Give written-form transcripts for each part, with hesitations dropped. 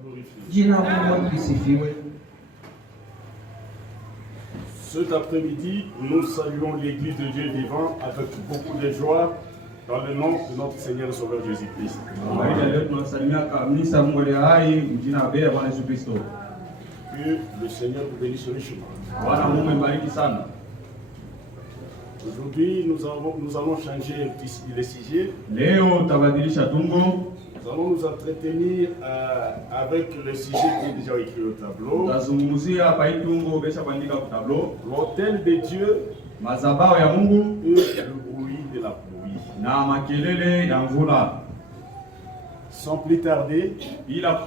glorifié. Cet après-midi, nous saluons l'Église de Dieu vivant avec beaucoup de joie dans le nom de notre Seigneur et Sauveur Jésus-Christ. Que le Seigneur vous bénisse richement. Aujourd'hui, nous allons changer le sujet. Nous allons nous entretenir avec le sujet qui est déjà écrit au tableau. L'autel de Dieu et le bruit de la pluie. Sans plus tarder, il a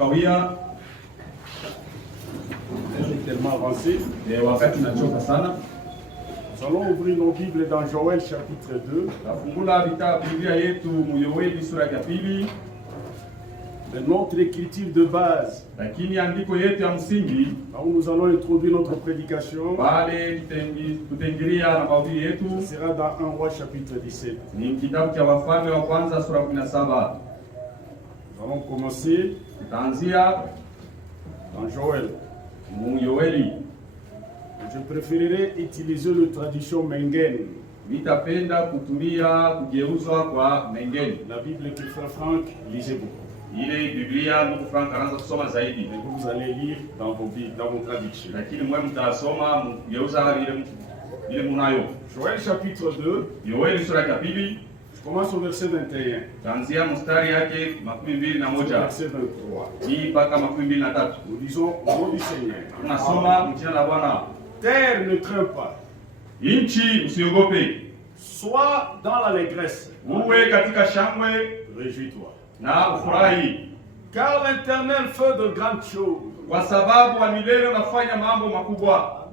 tellement avancé. Nous allons ouvrir nos Bibles dans Joël chapitre 2. De notre écriture de base, où nous allons introduire notre prédication, ce sera dans 1 Roi chapitre 17. Nous allons commencer dans Joël. Je préférerais utiliser la traduction Mengen. La Bible qui fait Franck, lisez beaucoup. Et vous allez lire dans vos traductions. Joël chapitre 2. Je commence au verset 21. Verset 23. Nous disons au nom du Seigneur. Terre ne crains pas. Sois dans l'allégresse. Réjouis-toi. Car l'Éternel fait de grandes choses.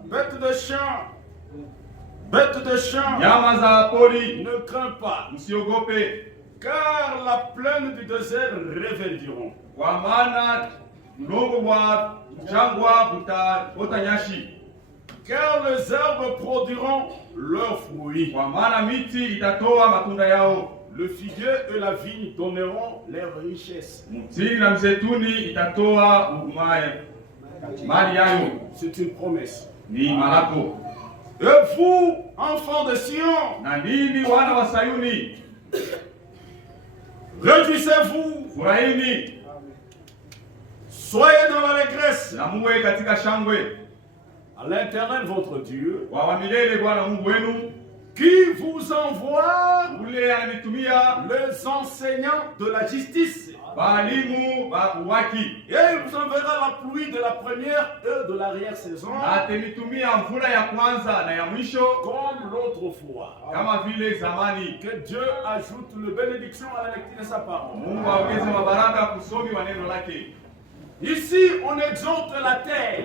Bêtes de champ, ne crains pas. Car la plaine du désert réverdiront. Car les arbres produiront leurs fruits. Le figuier et la vigne donneront leurs richesses. C'est une promesse. Et vous, enfants de Sion, réjouissez-vous. Soyez dans l'allégresse. À l'Éternel votre Dieu, qui vous envoie les enseignants de la justice. Et il vous enverra la pluie de la première et de l'arrière-saison, comme l'autre fois. Que Dieu ajoute une bénédiction à la lecture de sa parole. Ici, on exhorte la terre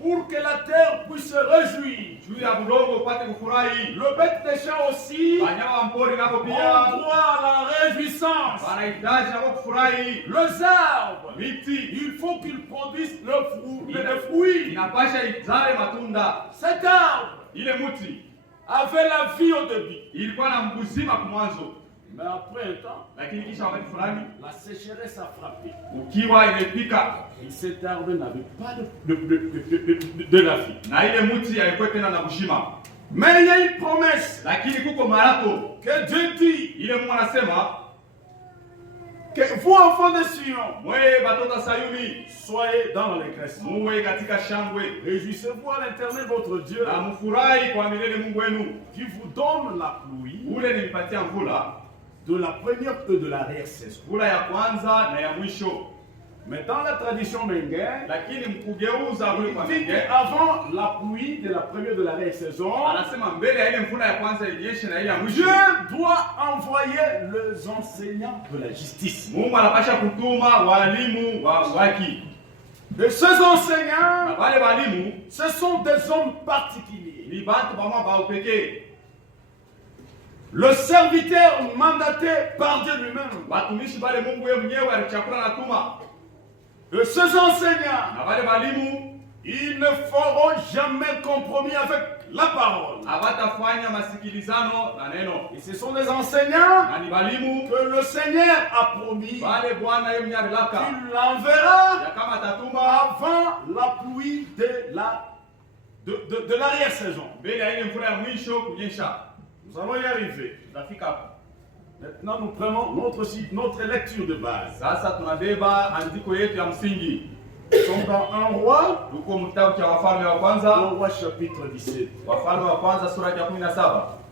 pour que la terre puisse se réjouir. Le bête des champs aussi ont droit à la réjouissance. Les arbres, il faut qu'ils produisent les fruits. Cet arbre avait la vie au début. Mais après un temps, la sécheresse a frappé. Et cet arbre n'avait pas de la vie. Mais il y a une promesse que Dieu dit que vous, enfants de Sion, soyez dans l'allégresse. Réjouissez-vous à l'Éternel votre Dieu, qui vous donne la pluie de la première et de l'arrière-saison. Mais dans la tradition Mengen, avant la pluie de la première et de l'arrière-saison, Dieu doit envoyer les enseignants de la justice. Et ces enseignants, ce sont des hommes particuliers. Le serviteur mandaté par Dieu lui-même. Et ces enseignants Ils ne feront jamais compromis avec la parole. Et ce sont des enseignants que le Seigneur a promis qu'il l'enverra avant la pluie de l'arrière-saison. Nous allons y arriver. Maintenant, nous prenons notre lecture de base. Nous sommes dans 1 roi, chapitre 17.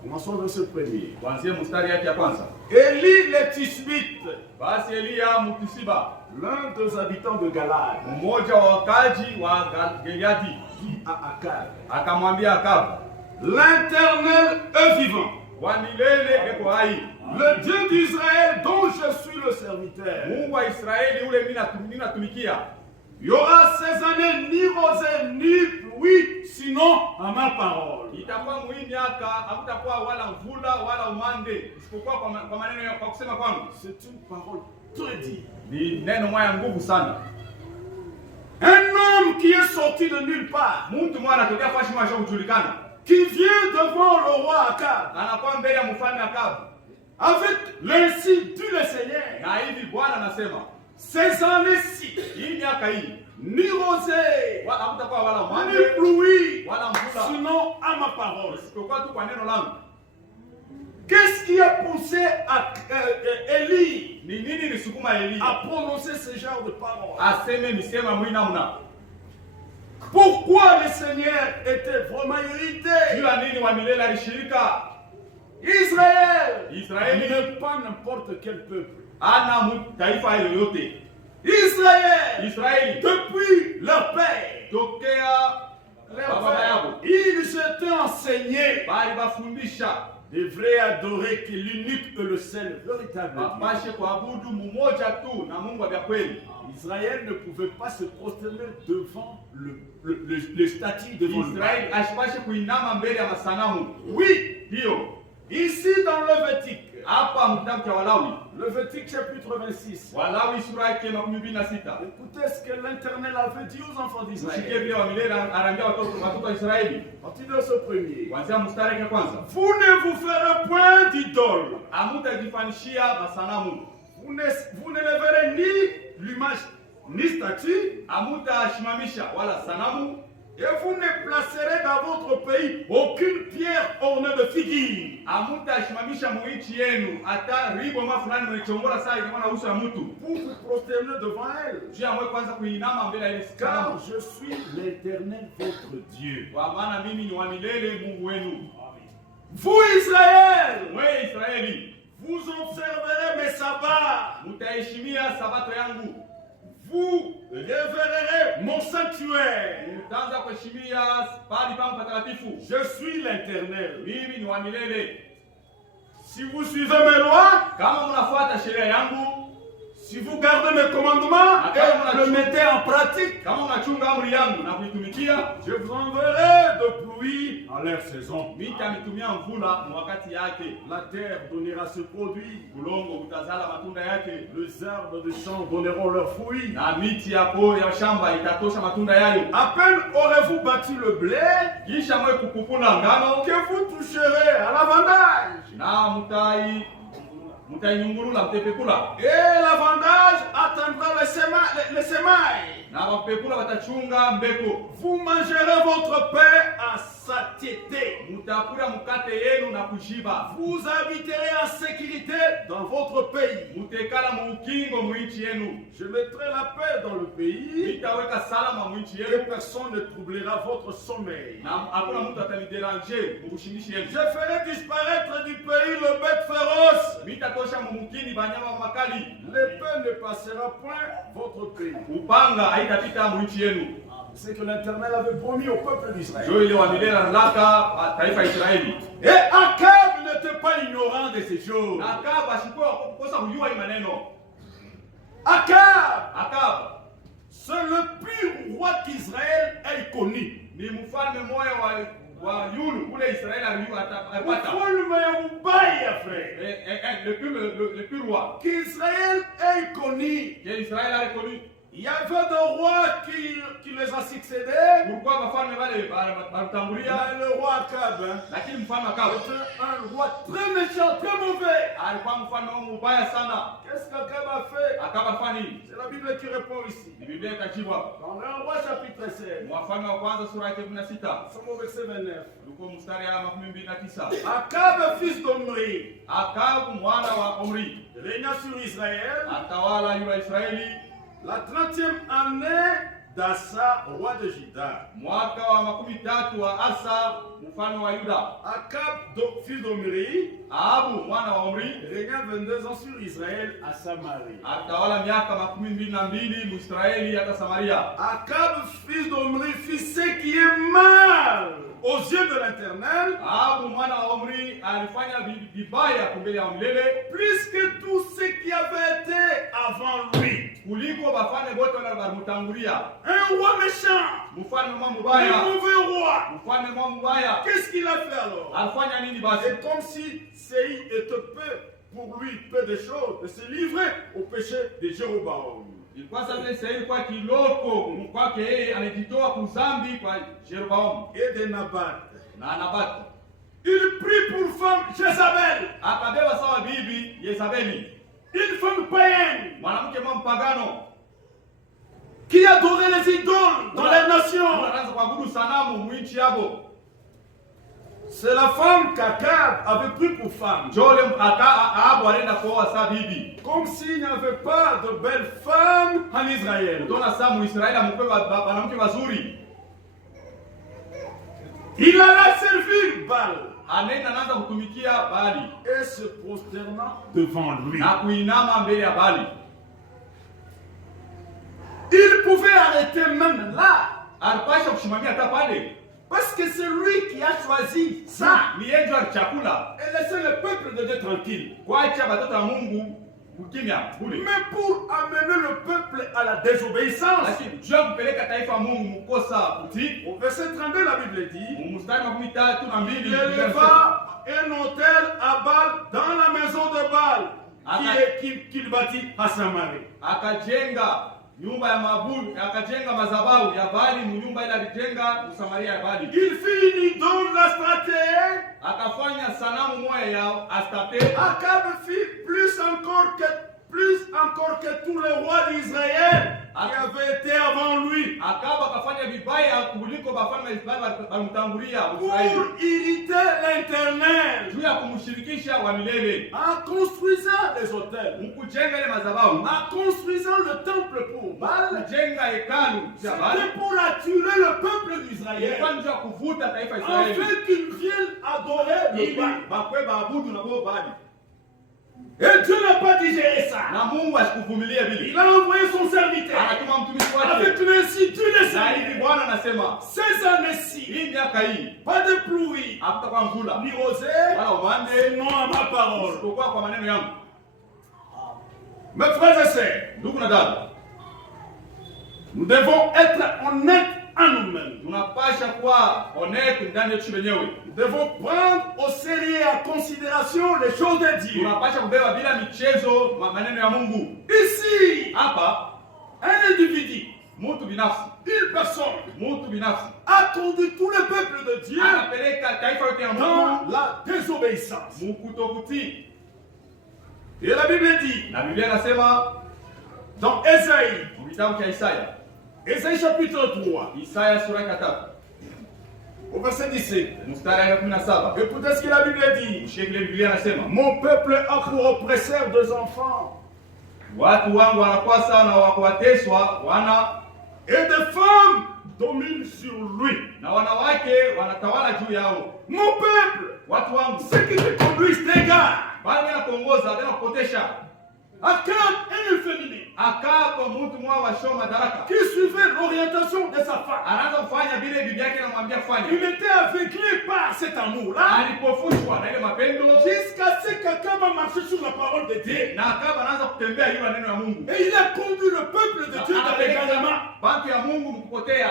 Commençons de ce premier. Élie le Tishbite, l'un des habitants de Galad, dit à Akab, l'Éternel est vivant, le Dieu d'Israël dont je suis le serviteur. Il y aura ces années ni rosée ni pluie, sinon à ma parole. C'est une parole très dite. Un homme qui est sorti de nulle part, qui vient devant le roi Akab, avec l'ainsi dit le Seigneur. Ces années-ci, ni rosée, ni pluie, sinon à ma parole. Qu'est-ce qui a poussé Élie à prononcer ce genre de paroles? Pourquoi le Seigneur était vraiment irrité? Israël n'est pas n'importe quel peuple. Israël, depuis leur père, ils étaient enseignés, devraient adorer que l'unique et le seul véritable Dieu. Israël ne pouvait pas se prosterner devant le statut devant Israël. Oui, ici dans le Levitique, Levitique chapitre 26. Écoutez ce que l'Éternel avait dit aux enfants d'Israël. Partie de ce premier. Vous ne vous ferez point d'idole. Vous ne verrez ni l'image ni statue. Et vous ne placerez dans votre pays aucune pierre ornée de figues. Pour vous prosterner devant elle. Car je suis l'Éternel votre Dieu. Vous Israël, vous observerez mes sabbats. Vous révérerez mon sanctuaire. Je suis l'Éternel. Si vous suivez mes lois, si vous gardez mes commandements et le mettez en pratique, je vous enverrai de pluie en leur saison. La terre donnera ce produit. Les arbres de champ donneront leurs fruits. À peine aurez-vous battu le blé que vous toucherez à l'avantage. Et l'avantage attendra les semailles. Vous mangerez votre pain à satiété. Vous habiterez en sécurité dans votre pays. Je mettrai la paix dans le pays et personne ne troublera votre sommeil. Je ferai disparaître du pays le bête féroce. L'épée ne passera point votre pays. C'est que l'Éternel avait promis au peuple d'Israël. Et Akab n'était pas ignorant de ces choses. Akab, c'est le pire roi qu'Israël ait connu. Le plus roi qu'Israël ait connu. Il y avait des rois qui les a succédés. Kulikuwa wafalme wale walitangulia. Le roi Akab, Lakini mfalme Akabu c'était un roi très méchant, très mauvais. alikuwa mfalme mbaya sana. Qu'est-ce qu'Akab a fait? Akabu alifanya nini? C'est la Bible qui répond ici. Ni Biblia ikajibu hapa. Dans le roi chapitre 16, Wafalme wa kwanza sura ya 16. nous sommes au verset 29. Ulikuwa mstari ya 29. Akab, fils d'Omri, Akabu mwana wa Omri régna sur Israël atawala yule Israeli la 30e année d'Asa, roi de Juda. mwaka wa 13 wa Asa mfalme wa Yuda. Akab, fils d'Omri, Ahabu mwana wa Omri régna 22 ans sur Israël à Samarie. atawala miaka 22 Mwisraeli hata Samaria. Akab, fils d'Omri, fit ce qui est mal aux yeux de l'Éternel, Ahabu mwana wa Omri alifanya vibaya mbele ya Milele plus que tout ce qui avait été avant lui. kuliko bafane bote wale walimtangulia. Un roi méchant, Mfalme un mbaya, mauvais roi. mfalme mbaya Qu'est-ce qu'il a fait alors? alifanya nini basi? C'est comme si Séhi était peu, pour lui, peu de choses, de se livrer au péché de Jéroboam. Ilikuwa sasa vile Sauli kwa kiloko kwake yeye anajitoa kuzambi kwa Jeroboam Et de Nabat. na Nabati. Il prit pour femme Jézabel, Akabeba sawa bibi Yezabeli, une femme païenne, mwanamke mpagano qui adorait les idoles dans les nations. anaanza kuabudu sanamu mwinchi yabo. C'est la femme qu'Akab avait pris pour femme. Jole Ahabu alienda kuoa saa bibi. Comme s'il n'y avait pas de belles femmes en Israël. Tuna saa Muisraeli ampe wanamke wazuri. Il alla servir Baal Anaenda anaanza kutumikia Baali et se prosternant devant lui. na kuinama mbele ya Baali. Il pouvait arrêter même là. Alipasha kushimamia hata pale. Parce que c'est lui qui a choisi ça. Ni yeye ndiye chakula. Et laisser le peuple de Dieu tranquille. Kuacha watoto wa Mungu kukimya bure. Mais pour amener le peuple à la désobéissance. Lakini Dieu kupeleka taifa Mungu mkosa utii. Au verset 32, la Bible dit, Mstari wa 13 il éleva un autel à Baal dans la maison de Baal qu'il bâtit à Samarie. Akajenga nyumba ya mabudu, akajenga madhabahu ya Baali mu nyumba ile alijenga mu Samaria ya Baali. Il fit une idole d'Astarte. Akafanya sanamu moja ya Astarte. Akab fit plus encore que tous les rois d'Israël qui avaient été avant lui. Akaba akafanya vibaya kuliko bafalme Israeli walimtangulia Pour irriter l'Éternel. juu ya kumshirikisha wa milele. En construisant des hôtels. Mkujenga ile madhabahu. En construisant le temple pour Baal. Kujenga hekalu ya Baali. C'était pour attirer le peuple d'Israël. Ilikuwa njia kuvuta taifa Israeli. Afin qu'ils viennent adorer le Ili Baal. bakwe baabudu na bo Baali. Et Dieu n'a pas digéré ça. Na Mungu asikuvumilia vile. Il a envoyé son serviteur. Anatuma mtumishi wake. Avec l'institut de Na hivi Seigneur. Bwana anasema, Ces années-ci, hii miaka hii pas de pluie, hakutakuwa mvula ni rosée, wala umande, non à ma parole. isipokuwa kwa maneno yangu. Mes frères et sœurs, Ndugu na dada, nous devons être honnêtes en nous-mêmes. tunapasha kuwa honest ndani yetu wenyewe. Nous devons prendre au sérieux et en considération les choses de Dieu. Tunapasha kubeba bila michezo maneno ya Mungu. Ici, Hapa un individu, mtu binafsi, une personne, mtu binafsi a conduit tout le peuple de Dieu anapeleka taifa yote ya dans Mungu la désobéissance. mukutokutii. Et la Bible dit, Na Biblia inasema dans Ésaïe, kitabu cha Isaya, Ésaïe chapitre 3, Isaya sura ya 3, au verset 17. mstari wa 17. Écoutez ce que la Bible dit. Mshike Biblia inasema, Mon peuple a pour oppresseur deux enfants watu wangu wanakuwa sawa na wakuwateswa wana, et des femmes dominent sur lui. na wanawake wanatawala juu yao. Mon peuple, Watu wangu ceux qui te conduisent t'égarent. bali anakuongoza tena kupotesha. Akab est efféminé Akaba mtu mwa wa shoma madaraka, qui suivait l'orientation de sa femme. anaanza kufanya vile bibi yake anamwambia fanya. Il était aveuglé par cet amour-là Alipofushwa na ile mapendo, jusqu'à ce qu'Akab a marché sur la parole de Dieu. na Akaba anaanza kutembea yule neno ya Mungu, Et il a conduit le peuple de Dieu dans l'égarement. bantu ya Mungu mkupotea.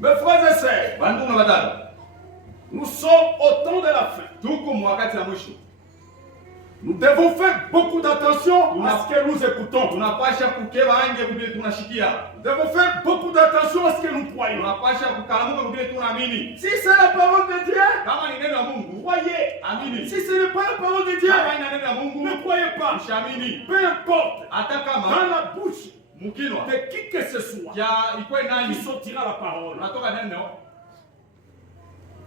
Mes frères et sœurs, Bantu na badala, nous sommes au temps de la fin. tuko mwakati ya mwisho. Nous devons faire beaucoup d'attention à ce que nous écoutons. Tunapasha kukeba anje kubile tunashikia. Nous devons faire beaucoup d'attention à ce que nous croyons. Tunapasha kukalamuka kubile tunaamini. Si c'est la parole de Dieu, Kama ni neno la Mungu, croyez. amini. Si ce n'est pas la parole de Dieu, Kama ni neno la Mungu, ne croyez pas. ushamini. Peu importe, Hata dans kama la bouche mkinwa de qui que ce soit, ya ikuwe qui nani sortira la parole. unatoka neno.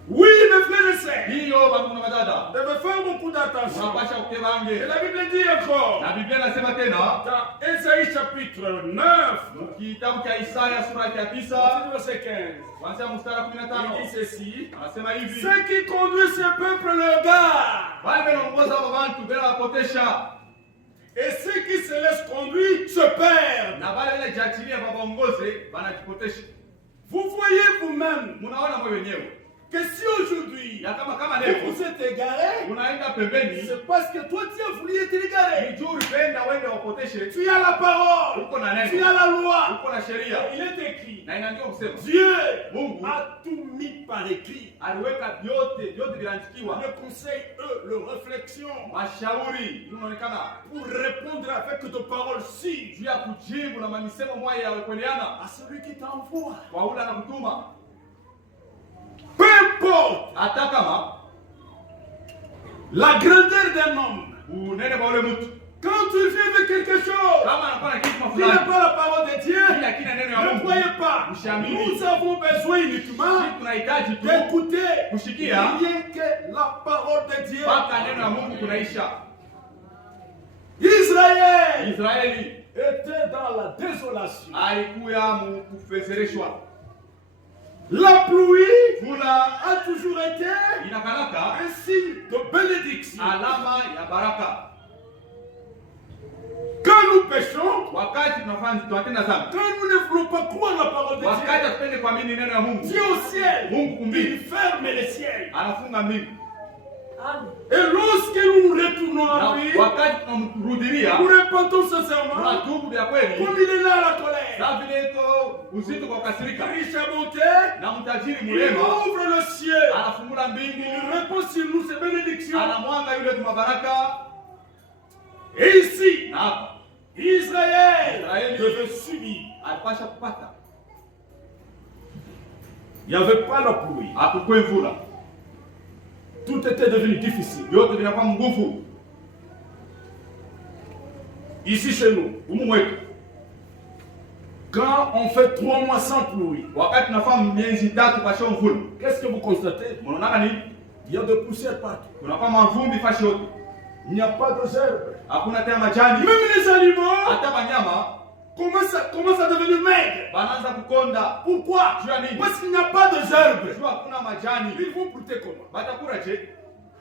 Oui, mes frères et sœurs, Hiyo bantu na madada. vous devez faire beaucoup d'attention. Tunapasha kukeba Et anje. la Bible dit encore, Na Biblia inasema tena dans Ésaïe chapitre 9, kitabu cha Isaya sura ya 9 verset 15, kuanzia mstari wa il 15 dit ceci: anasema hivi: ceux qui conduisent ce peuple le gardent, wale wanaongoza abantu bila wapotesha, et ceux qui se laissent conduire se perdent. na wale wale jaachilia babaongoze banajipotesha. Vous voyez vous-même Munaona mwe wenyewe que si aujourd'hui ya kama que leo vous êtes égaré, unaenda pembeni, c'est parce que toi tu as voulu être égaré. ni juu ulipenda wende wapoteshe. Tu as la parole, Uko na tu neno, as la loi. uko na sheria, Il est écrit, na inaandikwa kusema Dieu Mungu a tout mis par écrit. aliweka vyote vinaandikiwa, Le conseil, le réflexion, mashauri unaonekana pour répondre avec de paroles sûres juu ya kujibu na mamisemo moja ya kuelewana à celui qui t'envoie. kwa ule anakutuma. Peu importe Hata kama la grandeur d'un homme, unene kwa ule mtu, quand tu viens de quelque chose kama anakuwa na kitu qui n'est fulani pas la parole de Dieu, kila kina neno ya ne Mungu, croyez pas. Mshamini. Nous avons besoin uniquement sisi tunahitaji tu d'écouter kushikia rien que la parole de Dieu. mpaka neno ya Mungu kunaisha. Israël Israeli était dans la désolation. alikuya mukufezereshwa, La pluie mvula a toujours été inakalaka un signe de bénédiction. alama ya baraka. Quand nous péchons, Wakati tunatenda dhambi, quand nous ne voulons pas croire la parole de wakati Dieu, hatupende kuamini neno ya Mungu, Dieu au ciel, Mungu il kumbini ferme les ciels. anafunga mbingu, Et lorsque nous nous retournons à lui, na wakati tunamrudilia nous répandons sincèrement, tunatubu vya kweli, comme il est là à la colère, na vile iko uzito kwa kasirika, riche à bonté, na mtajiri il mwema ouvre le ciel, anafungula mbingu, il répand sur nous ses bénédictions. anamwanga yule tumabaraka. Et ici, Na hapa Israël Israeli devait subir. alipasha kupata, Il n'y avait pas la pluie. hakukuwe mvula, Tout était devenu difficile. vyote vinakuwa nguvu. Ici chez nous, Humu mwetu quand on fait 3 mois sans pluie, wakati tunafaa miezi 3 pasha mvula, qu'est-ce que vous constatez? mnaonaka nini? Il y a de poussière partout. Kunakuwa mavumbi fashi yote, Il n'y a pas de gerbe. hakuna tena majani, Même les animaux hata wanyama commencent à devenir maigres. banaanza kukonda. Pourquoi? Juu ya nini? Parce qu'il n'y a pas de gerbe. Juu hakuna majani, Ils vont brouter comment? batakula je?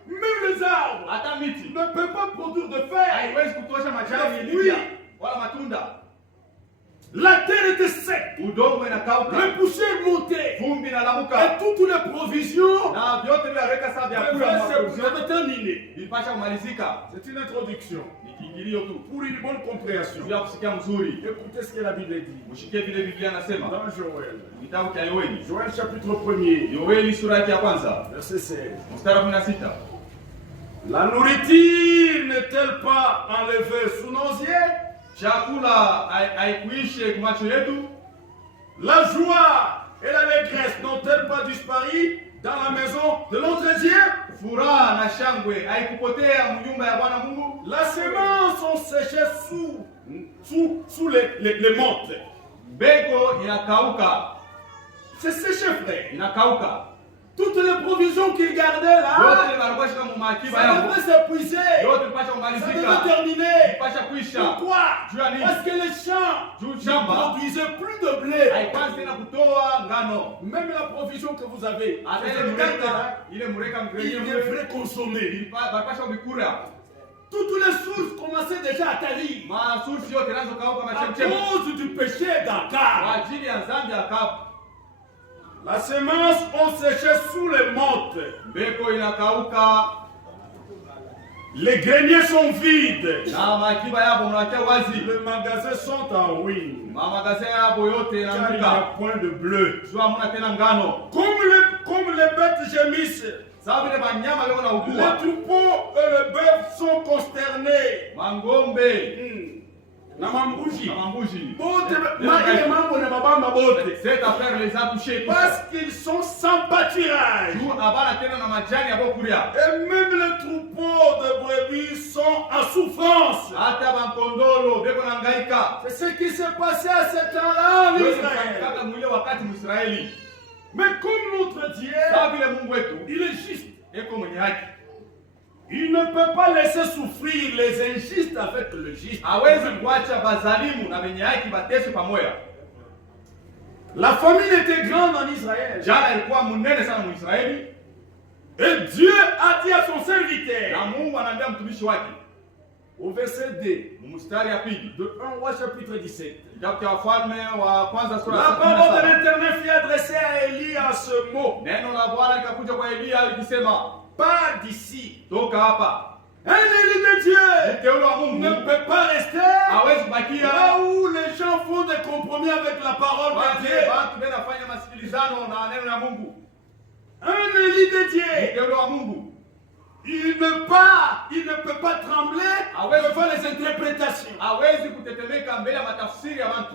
Même les arbres Hata miti ne peuvent pas produire de fer. haiwezi kutosha majani ilivya wala matunda. La terre était sec. Udongo inakauka, La poussière montait. vumbi inalamuka, Et toutes les provisions na vyote vinaweka saa vya kula devaient terminer. vipasha kumalizika. C'est une introduction Ni kiingilio tu pour une bonne compréhension. juu ya kusikia mzuri. Écoutez ce que la Bible dit Mshikie vile Biblia anasema dans Joël. kitabu cha Yoeli, Joël chapitre 1er, Yoeli sura yake ya kwanza verset 16. mstari wa 16. La nourriture n'est-elle pas enlevée sous nos yeux? Chakula haikuishe kwa macho yetu, La joie et l'allégresse n'ont-elles pas disparu dans la maison de notre Dieu? furaha na shangwe haikupotea mnyumba ya Bwana Mungu. La semence ont séché sous les montes. Mbegu inakauka, C'est séché, frère. inakauka. Toutes les provisions qu'il gardait là, Yote barabara kama makiba ça yao, devait s'épuiser. yote mpasha Ça kumalizika, devait terminer. mpasha kuisha. Pourquoi? Juu ya nini? Parce que les champs Juu ne shamba produisaient plus de blé. haipasi tena kutoa ngano. Même la provision que vous avez, Hata c'est ile le mureka, gardien, ile mureka il devrait consommer. barabasha kubikura. Toutes les sources commençaient déjà à tarir Masusi yote nazo kauka à machemchem cause du péché d'Akab. kwa ajili ya dhambi ya Akabu. La semence ont séché sous les montes. Mbeko inakauka Les greniers sont vides. na makiba yabo mnawacha wazi, Les magasins sont en ruine. mamagazin yabo yote Car il n'y yanaanguka. a point de bleu. Jua hamna tena ngano, Comme comme les bêtes gémissent, sababu ile banyama beko na les ugua, troupeaux et le bœuf sont consternés. mangombe Na mambuji. na mambuzi Bote, ile mambo na babamba bote. cette affaire les a touchés Parce qu'ils sont sans pâturage. juu abana tena na majani ya bokulia, Et même les troupeaux de brebis sont en souffrance. hata bankondolo beko na ngaika. C'est ce qui s'est passé à ce temps-là en Israël. Kaka mwile wakati Mwisraeli, Mais comme notre Dieu, sababu ile Mungu wetu il est juste. eko mwenye haki, Il ne peut pas laisser souffrir les injustes avec le juste. hawezi kuacha bazalimu na wenye haki bateswe pamoja. La famine était grande en Israël. Jana ilikuwa munene sana Mwisraeli, Et Dieu a dit à son serviteur, na Mungu anaambia mtumishi wake au verset 2 mstari ya pili de 1 roi chapitre 17. kitabu cha Wafalme wa kwanza sura ya La parole de 17. l'Éternel fut adressée à Élie en ce mot. Neno la Bwana likakuja kwa Eliya likisema, Pas d'ici. toka hapa. Un élu de Dieu Mteule wa ne Mungu peut pas rester hawezi kubakia là où les gens font des compromis avec la parole de watu Dieu. watu wanafanya masikilizano na neno la Mungu. Un élu de Dieu, Mteule wa Mungu il ne peut pas trembler devant les interprétations. hawezi kutetemeka mbele ya matafsiri ya watu.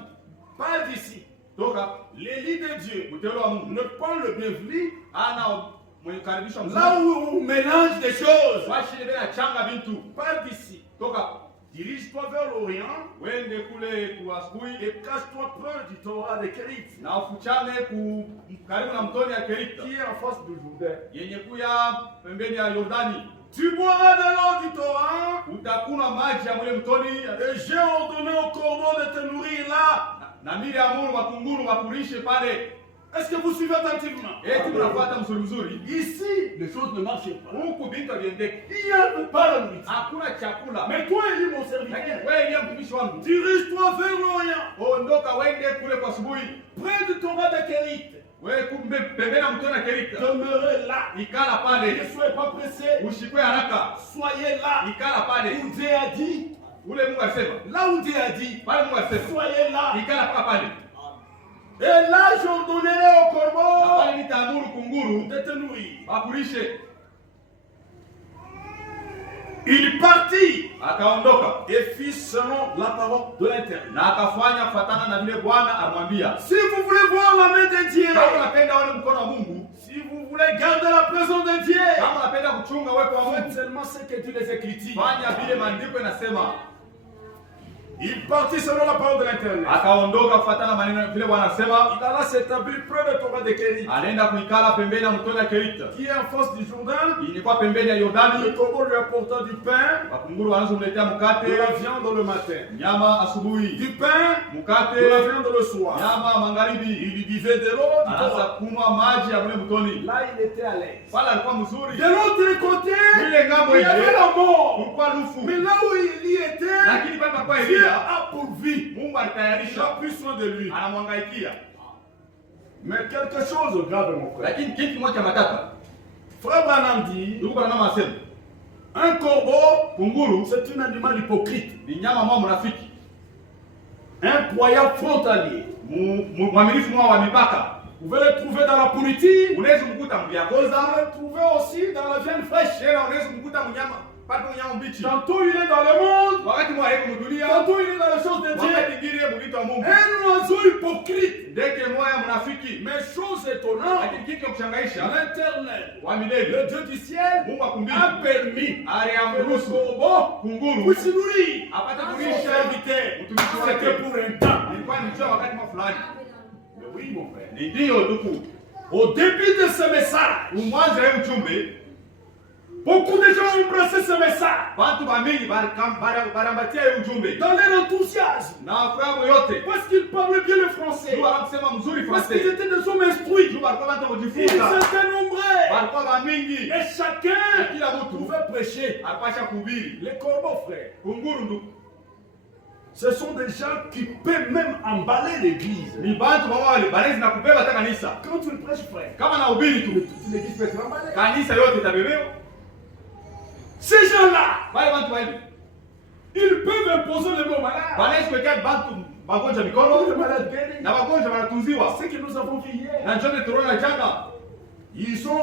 Pas d'ici. Toka L'élu de Dieu mteule wa Mungu ne prend le bienvenu ana mwenye karibisha là mzuri, où on mélange des choses. washi ile na changa bintu. Pas d'ici. Toka Dirige-toi vers l'Orient wende kule kuasbui et cache-toi près du Torah de Kérit, na ufuchane karibu na mtoni ya Kerita qui est en face du Jourdain. yenye kuya pembeni ya Yordani. Tu boiras de l'eau du Torah, Utakunywa maji ya mule mtoni, et j'ai ordonné au corbeau de te nourrir là. na mili ya Mungu wakunguru wakulishe pale. Est-ce que vous suivez attentivement? Eti mnafuata mzuri mzuri. Ici, les choses ne marchent pas. Huku bintu haviendeki. Il n'y a pas la nourriture. Hakuna chakula. Mais toi, Élie, mon Lakini serviteur, wewe ndiye mtumishi wangu. dirige-toi vers l'Orient, Ondoka wende kule kwa asubuhi. près du Torah de Kérit. Wewe kumbe pembeni ya mtoni ya Kerita. Demeurez là. Ikala Ne pale. soyez pas pressés. Ushikwe haraka. Soyez là. Ikala pale. Où Dieu a dit. Ule Mungu asema. Là où Dieu a dit. Pale Mungu asema. Soyez là. Ikala paka pale. Et là, j'ordonnerai au Na corbeau pale nitaamuru kunguru de te nourrir. wakulishe. Il partit Akaondoka et fit selon la parole de l'Éternel. na akafanya kufatana na vile Bwana amwambia. Si vous voulez voir la main de Dieu, Kama unapenda ule mkono wa Mungu, si vous voulez garder la présence de Dieu, kama unapenda kuchunga uwepo wa faites Mungu, seulement ce que dit les Écritures. fanya vile maandiko inasema. Il partit selon la parole de l'Éternel. Akaondoka kufatana maneno vile Bwana anasema. Il alla s'établir près de Torah de Kérit, Alienda kuikala pembeni ya mtoni ya Kerita, qui est en face du Jourdain. ilikuwa pembeni ya Le Yordani. corbeau lui apporta du pain, Wakunguru wanazomletea de la mkate, viande le matin, nyama asubuhi, du pain, de la mkate, viande le soir. nyama Il magharibi. lui buvait de l'eau du Anaanza Torah. kunywa maji ya mle mtoni. Là, il était à l'aise. Pale alikuwa mzuri. De l'autre côté, Ile ngambo il y avait ile la mort. kulikuwa lufu, Mais là où il y était, lakini pale kwa Dieu Elia a pourvu. Mungu Il a alitayarisha, pris soin de lui. anamwangaikia. Mais quelque chose de grave, mon frère. Lakini kitu kimoja cha matata, Frère Branham dit, ndugu kwa mama asema, un corbeau, kunguru c'est un animal hypocrite, ni nyama mwa mnafiki, un croyant frontalier. mwaminifu mwa wa mipaka. Vous pouvez le trouver dans la pourriture, Unaweza kumkuta vous mbiakoza, allez le trouver aussi dans la viande fraîche. tena unaweza kumkuta mnyama pato mnyama mbichi. Tantôt il est dans le monde, Wakati mwa yeko mdunia, tantôt il est dans les choses de wakati Dieu. ingine mwito wa Mungu. Un oiseau hypocrite. Ndege moya mnafiki, Mais chose étonnante, lakini kitu cha kushangaisha l'Éternel, wa le milele, Dieu du ciel, Mungu akumbili a permis que le aliamruhusu corbeau kunguru puisse nourrir apate son kulisha serviteur. mtumishi C'était wake. pour un temps. Ilikuwa ni jua wakati mwa fulani. Mais oui, mon frère. Ni ndio ndugu, Au début de ce message, umwanzo ya ujumbe, beaucoup de gens ont embrassé ce message watu bamingi barambatia ya ujumbe dans leur enthousiasme. na furaha yote. Parce qu'ils parlaient bien le français. Ndio wanakusema mzuri Parce qu'ils français. étaient des hommes instruits. Ndio walikuwa watu Ils kujifunza. étaient nombreux. Walikuwa bamingi. Et chacun Kila mtu pouvait prêcher. alipasha kuhubiri. Les corbeaux, frère, Kunguru ndugu, ce sont des gens qui peuvent même emballer l'église. ni bantu wawali banaweza na kubeba hata kanisa. Quand tu le prêches, frère, Kama na hubiri tu, toute l'église peut être emballée. kanisa yote itabebewa. Ces gens-là, Wale bantu wale ils peuvent imposer le mot malade. wanaweza kuwekea bantu magonjwa mikono Le malade guéri. na magonjwa wanatunziwa. Ce que nous avons vu hier. Na njote tunaona jana, Ils sont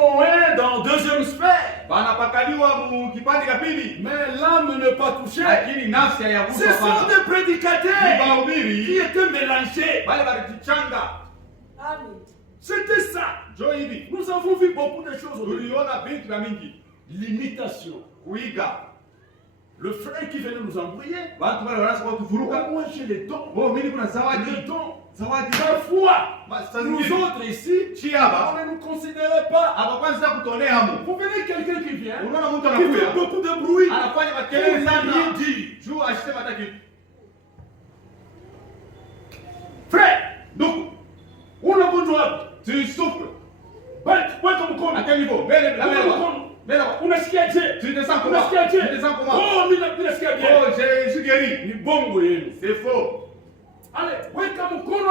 dans deuxième sphère. Banapakaliwa mu kipande cha pili. Mais l'âme n'est pas touchée. Lakini nafsi hayagusa. Ce sont des prédicateurs qui étaient mélangés. Bale balichanga. Amen. C'était ça. Jo hivi. Nous avons vu beaucoup de choses. Tuliona vitu vya mingi. L'imitation. Kuiga. Le frère qui venait nous embrouiller. Watu wale wanaanza kutuvuruga. Moi j'ai les dons. Oh, mimi kuna zawadi. Les dons. Zawadi. Parfois, nous autres ici, on ne nous considérait pas. Vous venez quelqu'un qui vient, qui fait beaucoup de bruit. Rien dit. Frère, donc, on a besoin. Tu souffles. À quel niveau? Tu descends comment? Oh, je suis guéri. C'est faux. Allez, weka mkono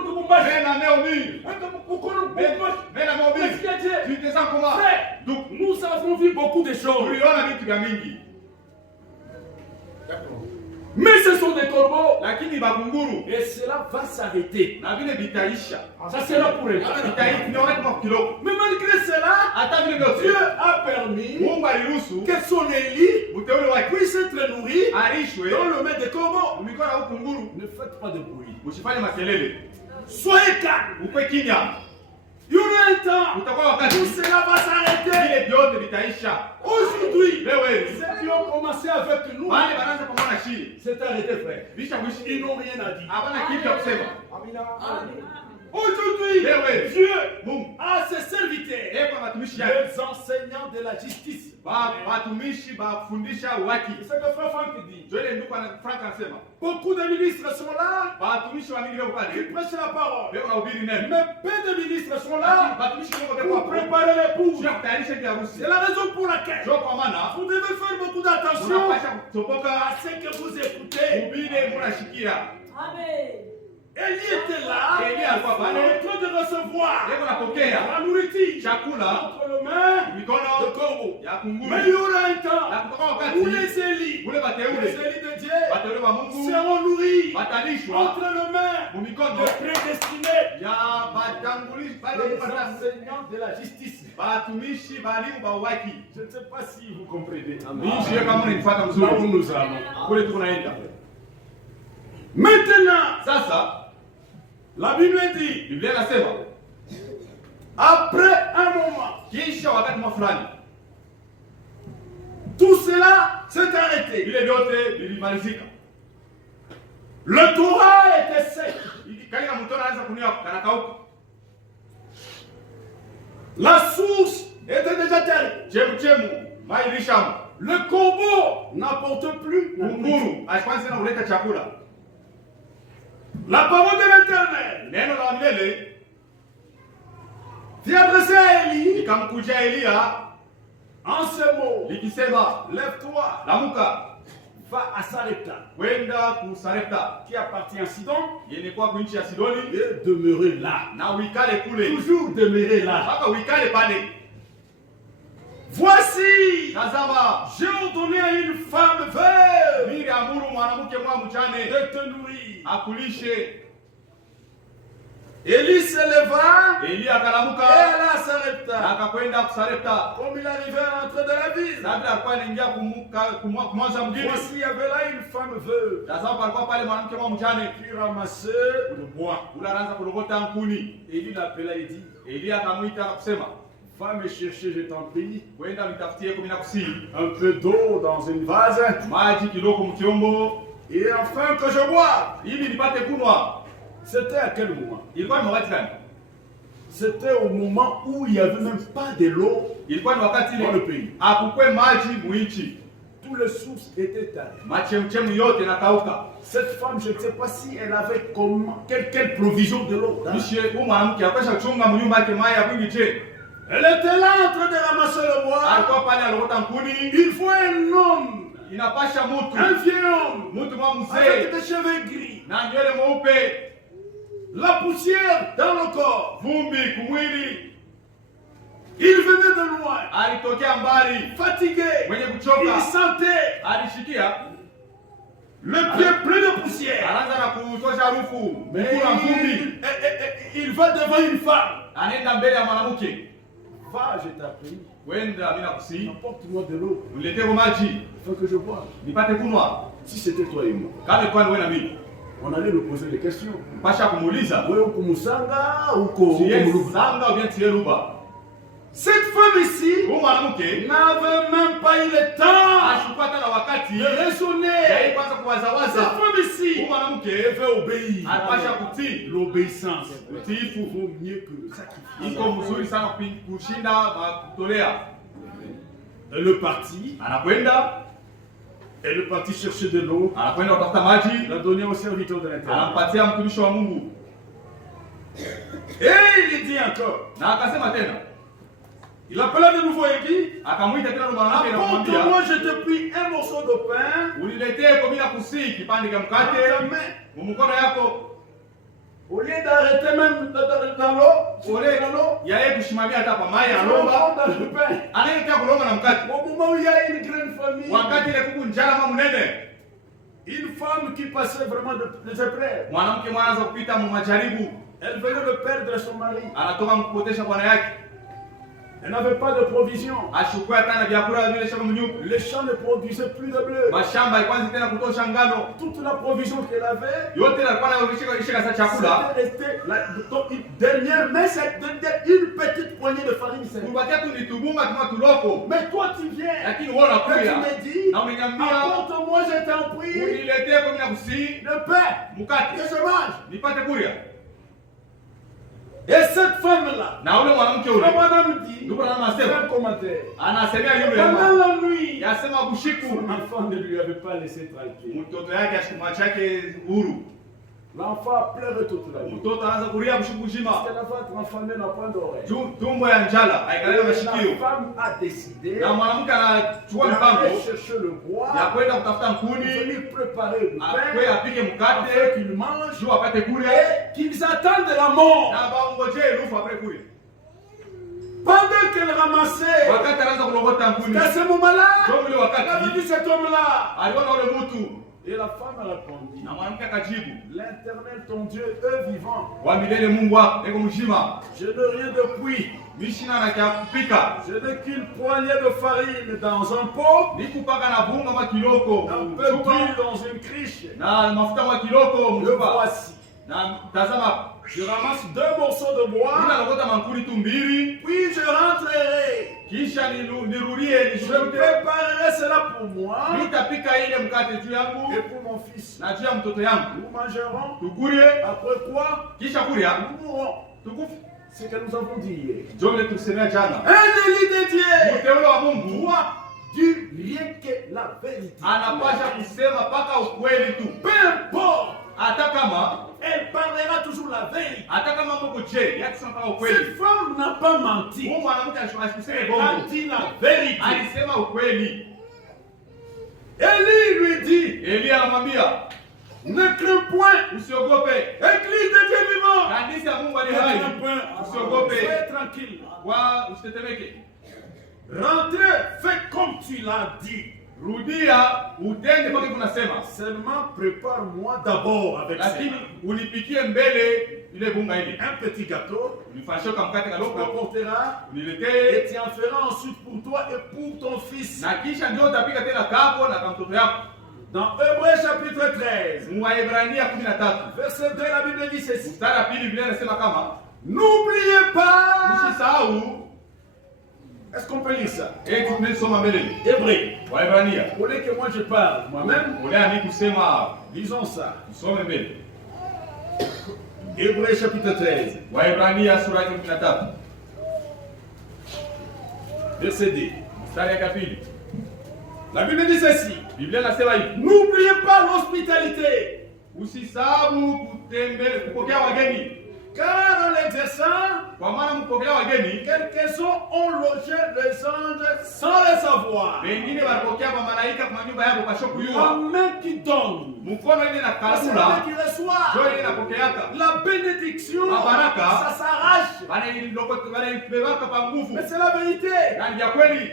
kukumbashi. Mena meubi. Weka mkono kukumbashi. Mena meubi. Tu descends comment? Donc nous avons vu beaucoup de choses. Tuliona vitu vya mingi. Mais ce sont des corbeaux. Lakini bakunguru. Et cela va s'arrêter. Na vile bitaisha. Ça sera pour eux. Mais malgré cela, Dieu a permis que son Élie puisse être nourri dans le main des corbeaux. Ne faites pas de bruit. Soyez calme. Il y aura un temps où cela va s'arrêter. Aujourd'hui, ceux qui ont commencé avec nous, c'est arrêté, frère. Ils n'ont rien à dire. Aujourd'hui, Dieu a ses serviteurs, les enseignants de la justice. C'est ce que Frère Franck dit. Beaucoup de ministres sont là, ils prêchent la parole. Mais peu de ministres sont là pour préparer l'épouse. C'est la raison pour laquelle vous devez faire beaucoup d'attention à ce que vous écoutez. Amen. Élie était là, en train de recevoir la nourriture entre les mains de corbeau. Mais il y aura un temps où les Élis de Dieu seront nourris entre les mains de prédestinés, les enseignants de la justice. Je ne sais pas si vous comprenez. Là où nous allons. Maintenant, la Bible dit, après un moment, tout cela s'est arrêté. Le Torah était sec. La source était déjà terre. Le corbeau n'apporte plus. La parole de l'Éternel s'est adressée à Élie en ce mot. Lève-toi, va à Sarepta, qui appartient à Sidon, et demeurer là. Toujours demeurer là. Voici, j'ai ordonné à une femme veuve de te nourrir. Élie se leva et alla à Sarepta. Comme il arrivait à l'entrée de la ville, voici, il y avait là une femme veuve qui ramassait le bois. Élie l'appela et dit, va me chercher, je t'en prie, un peu d'eau dans une vase, et enfin que je boive. C'était à quel moment? C'était au moment où il n'y avait même pas de l'eau dans le pays. Tous les sources étaient arrêtées. Cette femme, je ne sais pas si elle avait quelle provision de l'eau. Elle était là en train de ramasser le bois. Il faut un homme, un vieux homme, avec des cheveux gris, la poussière dans le corps. Il venait de loin, fatigué, il sentait. Le pied plein de poussière. anaanza na kutosha harufu, Mais mkuu na vumbi. il va devant une femme. Anaenda mbele ya mwanamke. Va, je t'appelle. Wenda mimi nakusihi, Apporte-moi de l'eau. niletee maji Faut que je boive. nipate kunwa. Si c'était toi et moi, Kama kwa wewe na mimi, on allait nous poser des questions. mpasha kumuuliza, Wewe uko Musanga, uko tiye Muluba. sanga ou bien tiye ruba. Cette femme ici Huyu mwanamke n'avait même pas eu le temps ashupata na wakati de yeye raisonner. kwanza Cette kuwazawaza. femme ici Huyu mwanamke devait obéir. anapasha kutii. L'obéissance Utiifu vaut mieux que le sacrifice. iko mzuri sana kushinda kutolea. Elle est partie. Anakwenda Elle est partie chercher de l'eau. anakwenda kutafuta maji, La donner au serviteur de l'intérieur. anampatia mtumishi wa Mungu, Et il dit encore. na akasema tena, Il appela de nouveau et dit, akamwita tena mwanamke na kumwambia, apporte-moi, je te prie, un morceau de pain uniletee kwa bila kusii kipande cha dans mkate ta main. mumukono yako. Au lieu d'arrêter même dans l'eau, Ole ya yeye kushimamia hata pa mai on analomba, va dans le pain. anaelekea kulonga na mkate. Au moment où il y a une grande famille, Wakati ile kuku njala mwa munene, une femme qui passait vraiment des épreuves, mwanamke mwanza kupita mu majaribu, elle venait de perdre son mari. anatoka mpotesha bwana yake, Elle n'avait pas de provision. ashukua hata na vyakula vile shamba mnyuku, Les champs ne produisaient plus de bleu. mashamba haikuanzi tena kutosha ngano, Toute la provision qu'elle avait, yote alikuwa nayo ishika sa chakula, c'était resté une dernière, mais cette dernière, une petite poignée de farine. tubakia tu ni tubunga kama tuloko, Mais toi tu viens, lakini wewe et tu unakuya me dis, na umeniambia apporte-moi, je t'en prie, uniletee kwa bila kusii le pain mkate que je mange. nipate kuria. Et cette femme-là, Na ule mwanamke le ule madame dit, ndugu na c'est anasema, un commentaire. anasemea yule Pendant la nuit, yasema bushiku, son enfant ne lui avait pas laissé tranquille. mtoto yake ashikumwacha yake huru. L'enfant pleurait toute la nuit. Mtoto anaanza kulia bushiku Parce mzima, qu'elle avait être enfannée n'a point d'oreille. tumbo ya njala haikaliwa La mashikio, femme a décidé na mwanamke anachukua d'aller mpango chercher le bois, ya kwenda kutafuta de mkuni venir préparer le akwe pain, apike afin mkate qu'ils mangent juu apate kuria et qu'ils attendent la mort. na baongojee lufu apre kuria. Pendant qu'elle ramassait, Wakati anaanza kulogota mkuni, à ce moment-là, ndio ule elle avait wakati dit cet homme-là. aliona ule mtu, Et la femme répondit, na mwanamke akajibu, l'Éternel ton Dieu est vivant. wa milele Mungu wako eko mzima, Je n'ai rien de cuit. mishina na kia kupika, Je n'ai qu'une poignée de farine dans un pot, ni kupaka na bunga mwa kiloko un peu mchupa, d'huile dans une criche. na mafuta mwa kiloko Le mchupa, voici. na tazama, Je ramasse 2 morceaux de bois, bila logota mankuni tu mbili, puis je rentrerai. kisha nirudie Je nishukute, préparerai cela pour moi nitapika ile mkate juu et yangu pour mon fils. na juu ya mtoto yangu, Nous mangerons, tukurie, après quoi kisha kuria nous mourrons. tukufu. C'est ce que nous avons dit hier. Ndio vile tulisemea jana, Un délit de Dieu mteule wa Mungu doit dire rien que la vérité. anapasha kusema mpaka ukweli tu, Peu importe, hata kama elle parlera toujours la vérité. Mungu je, yeye kusema mpaka ukweli. Cette femme n'a pas menti. Mungu mwanamke asikuseme Elle a bongo, dit la vérité. alisema ukweli. Élie lui dit, Elia anamwambia ne crains point, usiogope, Église de Dieu vivant. kanisa ya Mungu ali Ne hai, crains point, usiogope, soyez tranquille. wa usitetemeke, Rentrez, fais comme tu l'as dit. rudia utende mpaka kunasema, Seulement prépare-moi d'abord avec lakini ça. unipikie mbele ile bunga ile, Un petit gâteau, unifanyie kama mkate tu kaloko, apporteras uniletee, et tu en feras ensuite pour toi et pour ton fils. na kisha ndio utapika tena kako na kama mtoto yako. Dans Hébreux chapitre 13, Waebrania 13 verset 2, la Bible dit ceci. mstari wa pili, Biblia inasema kama N'oubliez pas. msisahau. Est-ce qu'on peut lire ça? Tunasoma mbele Hébreux. Waebrania, Au lieu que moi je parle moi-même, uleani kusema lisons ça. tusome mbele. Hébreux chapitre 13, Waebrania sura ya 13 verset 2. mstari wa pili, La Bible dit ceci. Biblia inasema hivi, N'oubliez pas l'hospitalité, usisahau kupokea wageni, car en l'exerçant, kwa maana mpokea wageni quelques-uns ont logé les anges sans le savoir. wengine wanapokea mamalaika kwa nyumba yako kwa shoku La yua main qui donne, mkono ile na c'est la main kalula qui reçoit. ndio ile inapokeaka La bénédiction, Baraka. ça s'arrache. wanaibebaka pa nguvu, Mais c'est la vérité. na ni ya kweli.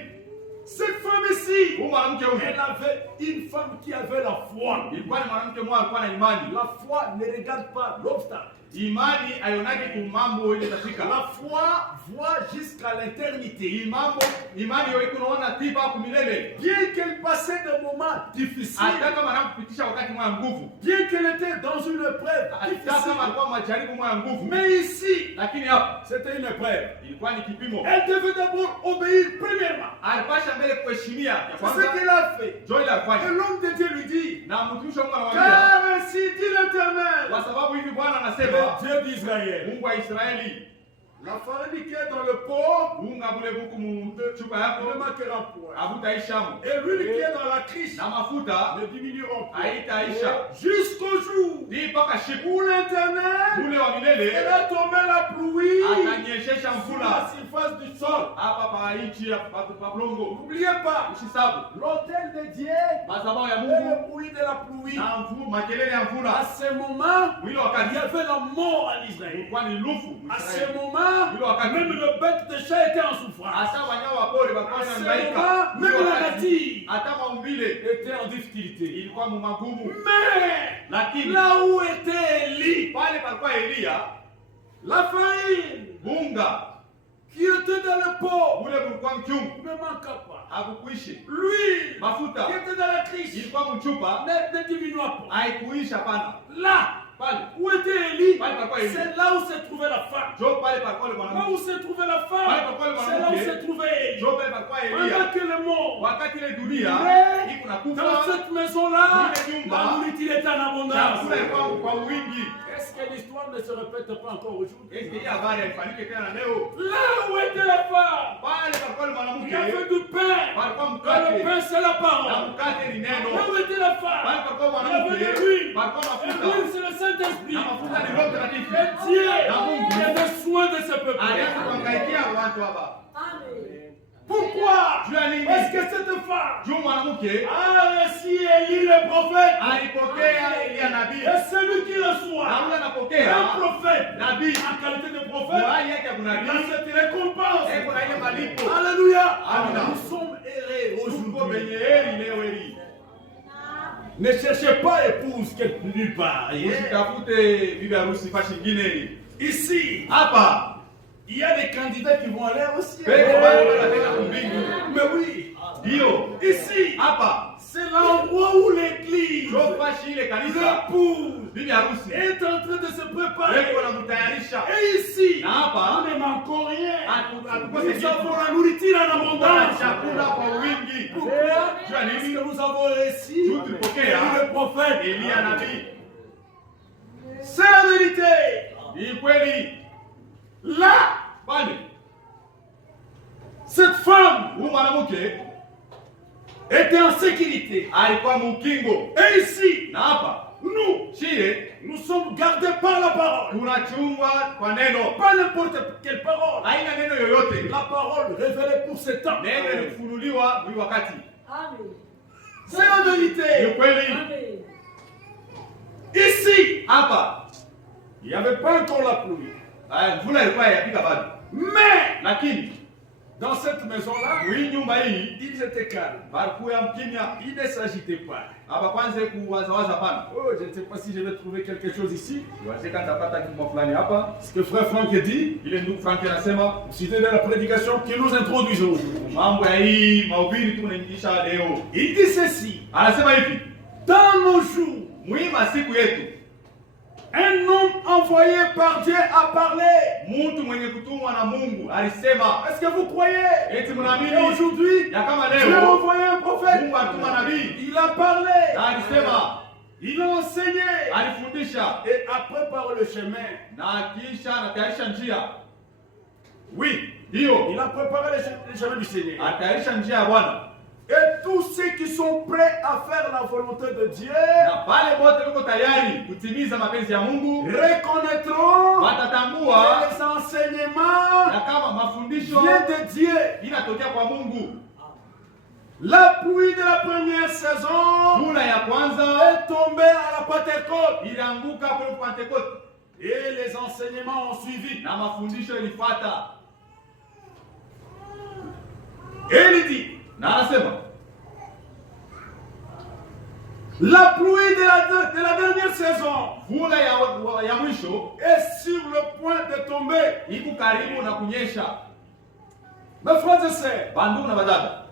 Cette femme ici, Huyu mwanamke huyu elle avait une femme qui avait la foi. ilikuwa ni mwanamke mmoja alikuwa na imani. La foi ne regarde pas l'obstacle. Imani haionaki tu mambo ile tafika. La foi voit jusqu'à l'éternité. Imani hiyo iko naona tiba kwa milele. Bien qu'elle passait des moments difficiles, Hata kama anakupitisha wakati mwa nguvu. bien qu'elle était dans une épreuve Hata difficile, kama alikuwa majaribu mwa nguvu. mais ici, Lakini hapa c'était une épreuve. ilikuwa ni kipimo. Elle devait d'abord obéir premièrement. Alipasha mbele kuheshimia. Ya C'est kwanza ce qu'elle a fait. Joel Et alifanya. l'homme de Dieu lui dit, Na mtumishi wa Mungu anamwambia car ainsi dit l'Éternel, kwa sababu hivi Bwana le anasema Dieu d'Israël. Mungu wa Israeli, La farine qui est dans le pot unga bule buku mu chupa ne yako manquera point. habutaishamu. Et l'huile qui est dans la criche Na mafuta ne diminueront point. haitaisha. Jusqu'au jour Ni mpaka siku où l'Éternel ule wa milele fera tomber la pluie atanyeshesha sur la mvula surface du sol. hapa pa nchi ya pa blongo. N'oubliez pas, Usisabu l'autel de Dieu madhabahu ya et Mungu le bruit de la pluie. na makelele ya À mvula. ce moment, Mwile il y wakati avait la mort en Israël. ulikuwa ni lufu À ce Israeli. moment, même le bête de chat était en souffrance. Hasa wanyama wa pori À walikuwa ce wanahangaika. moment, Mwile même la wakati nature hata maumbile était en difficulté. ilikuwa mu magumu. Mais Lakini là où était Élie, pale palikuwa Eliya, la farine bunga qui était dans le pot ule kulikuwa mchungu ne manqua pas. hakukuishi. L'huile qui Mafuta était dans la criche ilikuwa mchupa ne diminua pas. haikuisha pana. Là Pale où était Élie, Pale palikuwa Élie. c'est là où se trouvait la femme. jo pale palikuwa le Là mwanamke. où se trouvait la Pale femme, palikuwa le c'est là où mwanamke. se trouvait Élie. Jo pale palikuwa Eliya. Pendant que le monde, Wakati ile dunia Mais iko dans nakufa, cette maison-là, Ile nyumba, la nourriture est en abondance. chakula ilikuwa kwa wingi. Est-ce que l'histoire ne se répète pas encore aujourd'hui? Est-ce que hii habari haifanyike tena leo? Là où était la femme, Pale palikuwa le il y mwanamke. avait du pain. Palikuwa Et le mkate. pain, c'est la Na parole. mkate ni neno. Là où était la femme, Pale palikuwa il y avait mwanamke. de l'huile. Palikuwa Et mafuta. l'huile, c'est le Saint-Esprit. Na mafuta ni Roho Mtakatifu. Et Dieu Na Mungu prenait soin de ce peuple. alianza kuhangaikia watu hapa. Amen. Pourquoi? Juu ya nini? Parce que cette femme Juu mwanamke a reçu Élie le prophète. alipokea Eliya nabii. Et celui qui Na reçoit yule un anapokea prophète nabii en qualité de kwa prophète, hali yake ya il a kunabii. cette récompense. Kuna ile malipo. Alléluia. Amen. Nous sommes errés Tuko aujourd'hui. penye heri leo heri. Ne cherchez pas épouse quelque nulle part. Usitafute bibi harusi fashi nyingine heri. Ici, Hapa il y a des candidats qui vont aller au ciel. peko bali wanataka kumbingu. Mais oui, Ndio. ici, Hapa c'est l'endroit où l'église, ndio fashi ile kanisa l'épouse, bibi harusi. est en train de se préparer. Weko wanamtayarisha. Et ici, Na hapa nous ne manquons rien. hatukose Nous kitu. avons la nourriture en Kuna abondance. chakula kwa wingi. Pourquoi? Parce que nous avons reçu Juu tulipokea le prophète. Eliya nabii. C'est la vérité. Ni kweli. Là, Pale cette femme huyu mwanamke était en sécurité. alikuwa mkingo. Et ici, Na hapa nous, shie nous sommes gardés par la parole. tunachungwa kwa neno. Pas n'importe quelle parole. Haina neno yoyote. La parole révélée pour ce temps. Neno ilifunuliwa huyu wakati. Amen. C'est la Ni vérité. kweli. Amen. Ici, Hapa il n'y avait pas encore la pluie. mvula ilikuwa haijafika bado. Mais, Lakini dans cette maison-là, hii nyumba hii ils étaient calmes. balikuwa mkimya. Ils ne s'agitaient pas. Hapa kwanza kuwazawaza pana. Oh, je ne sais pas si je vais trouver quelque chose ici. Wazeka nitapata kitu fulani hapa. Ce que frère Franck dit, Ile ndugu Frank anasema c'était dans la prédication que nous introduisons aujourd'hui. mambo ya hii mahubiri tunaingisha leo. Il dit ceci. Anasema hivi, Dans nos jours, mwima siku yetu un homme envoyé par Dieu a parlé. mtu mwenye kutumwa na Mungu alisema, Est-ce que vous croyez? eti Et mnaamini aujourd'hui, ya kama Dieu a leo envoyé un prophète. Mungu alituma nabii Il a parlé. na alisema, Il a enseigné. alifundisha Et a préparé le chemin. na kisha anatayarisha njia. Oui, Hiyo il a préparé le chemin du Seigneur. atayarisha njia ya Bwana. Et tous ceux qui sont prêts à faire la volonté de Dieu Na pale wote wako tayari kutimiza mapenzi ya Mungu reconnaîtront watatambua que les enseignements ya kama mafundisho viennent de Dieu. inatokea kwa Mungu. La pluie de la première saison Mvula ya kwanza est tombée à la Pentecôte. ilianguka kwenye Pentekoste Et les enseignements ont suivi. na mafundisho ilifuata. Et il dit, Na anasema la pluie de la dernière saison vula ya mwisho est sur le point de tomber. iko karibu na kunyesha. Mes frères et sœurs, Bandugu na badada,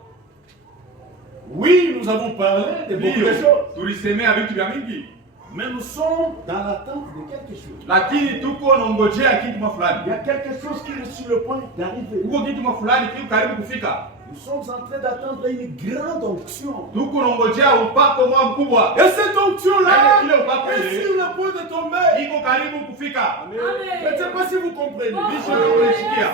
oui, nous avons parlé de beaucoup de choses, tulisemea vitu vya mingi, mais nous sommes dans l'attente de quelque chose. lakini tuko nongojea kitu Il y fulani. a quelque chose qui est sur le point d'arriver. Uko kitu fulani kiko karibu kufika. Nous sommes en train d'attendre une grande onction. Tuko nongojea upako mwa mkubwa. Et cette onction-là Ile upako est ile sur le point de tomber. iko karibu kufika. Amen. Je ne sais pas si vous comprenez.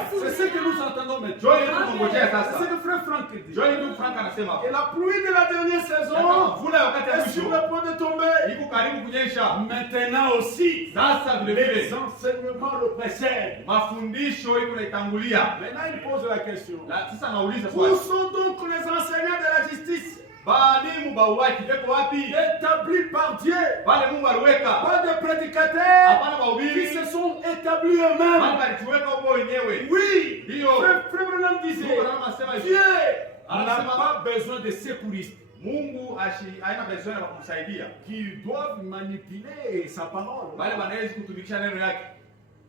C'est ce que nous entendons maintenant. Joy yetu tunangojea C'est sasa. ce que frère Franck dit. Joy yetu Frank anasema. Et la pluie de la dernière saison Vula ya wakati ya est sur mwisho le point de tomber. iko karibu kunyesha. Maintenant aussi, Sasa vile les vile enseignements le précèdent. mafundisho iko naitangulia. Maintenant, il pose la question. Sasa nauliza Où swali. sont donc les enseignants de la justice Balimu bauaji beko wapi? établis par Dieu? Wale Mungu aliweka. Pas de prédicateurs Hapana qui wahubiri. se sont établis Wale eux-mêmes. walituweka huko wenyewe. Oui, Ndio. Frère Branham disait, Mungu anasema hivi. Dieu n'a Anasema pas besoin de secouristes Mungu haina besoin ya kumsaidia. qui doivent manipuler sa parole. Wale wanaweza kutumikisha neno yake.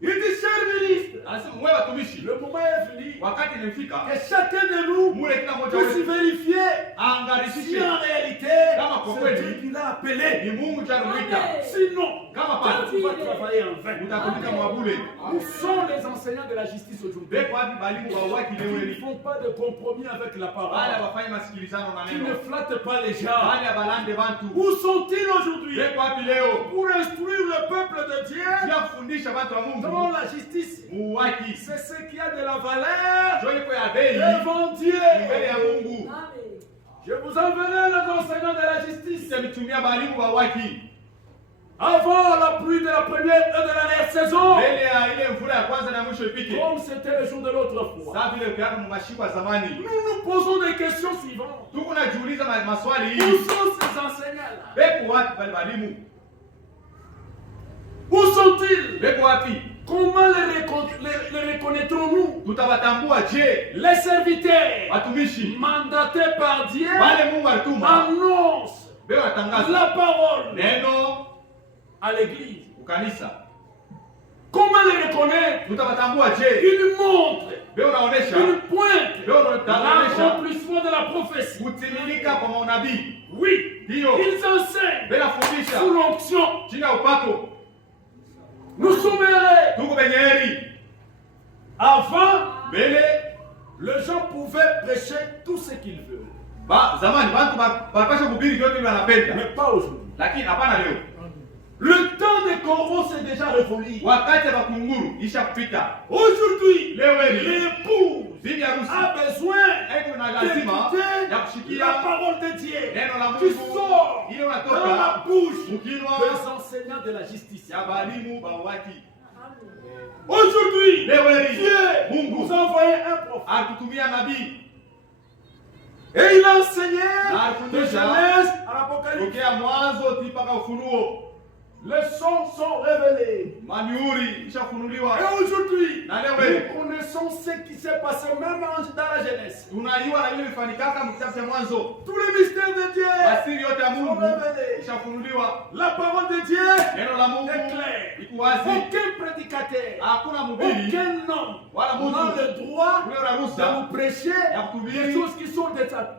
Il dit, chers ministres, Anasema mwe watumishi. le moment est venu Wakati imefika. que chacun de nous Mule kila mmoja puisse wetu vérifier si angarishishe en réalité Kama kwa c'est kweli Dieu qui l'a appelé. ni Mungu cha kumwita. Amen. Sinon, Kama pana tu vas travailler en vain. utatumika mwabule. Où sont les enseignants de la justice aujourd'hui? Beko wapi balimu bauaji leo Qui ne hii? font pas de compromis avec la Wale parole, wafanye masikilizano na qui ne neno. flattent pas les gens. Wale balande bantu. Où sont-ils aujourd'hui Beko wapi leo? pour instruire le peuple de Dieu Sio kufundisha watu wa dans Mungu. la justice? Muuaji. C'est ce qui a de la valeur Sio iko ya bei. devant Dieu. Mbele ya Mungu. Amen. Je vous enverrai les enseignants de la justice Sitamitumia balimu bauaji. avant la pluie de la première et de la dernière saison, Mbele ya ile mvula ya kwanza na ya mwisho ipite. comme c'était le jour de l'autre fois. Sasa vile ukiaka mumashiko ya zamani. Nous nous posons des questions suivantes. Tuko najiuliza maswali Où hii. sont ces enseignants-là? Beko wapi bali balimu? Où sont-ils? Beko wapi? Comment les reconnaîtrons-nous? Tutabatambua je? Les serviteurs Watumishi. mandatés par Dieu Wale Mungu alituma. annoncent Beko watangaza. la parole Neno à l'église. ukanisa. Comment les reconnaître? Tutabatambua je? Ils montrent, Beko naonesha. ils pointent Beko naonesha. l'accomplissement de la prophétie. Kutimilika kwa maunabii. Oui, Ndio. ils enseignent Beko fundisha. sous l'onction. Chini ya upako. Nous sommes heureux. Tuko penye heri. Avant, Mbele les gens pouvaient prêcher tout ce qu'ils veulent. zamani watu wanapasha kuhubiri vyote vile wanapenda. Mais pas aujourd'hui. Lakini hapana leo. Le temps des corbeaux s'est déjà révolu. Wakati wa kunguru isha kupita. Aujourd'hui, Leo hii l'épouse bibi harusi a besoin eko na lazima ya d'écouter kushikia la parole de Dieu neno la qui Mungu sort ile dans la unatoka bouche mkinwa des enseignants de la justice. ya balimu bauaji. Amen. Aujourd'hui, Leo hii Dieu Mungu nous a envoyé un prophète. atutumia nabii Et il a enseigné Na de alifundisha Genèse à l'Apocalypse. tokea mwanzo mpaka Ufunuo. Les sons sont révélés. Maniuri ishafunuliwa. Et aujourd'hui, Na leo hii nous connaissons ce qui s'est passé même dans la Genèse. tunaiwa na ile ifanikaka mkitabu cha mwanzo. Tous les mystères de Dieu Asiri yote ya sont Mungu révélés. ishafunuliwa. La parole de Dieu Neno la Mungu est claire. iko wazi. Aucun prédicateur, Hakuna mhubiri aucun homme wala n'a mtu le droit ule na de ruhusa vous prêcher ya kuhubiri des choses qui sont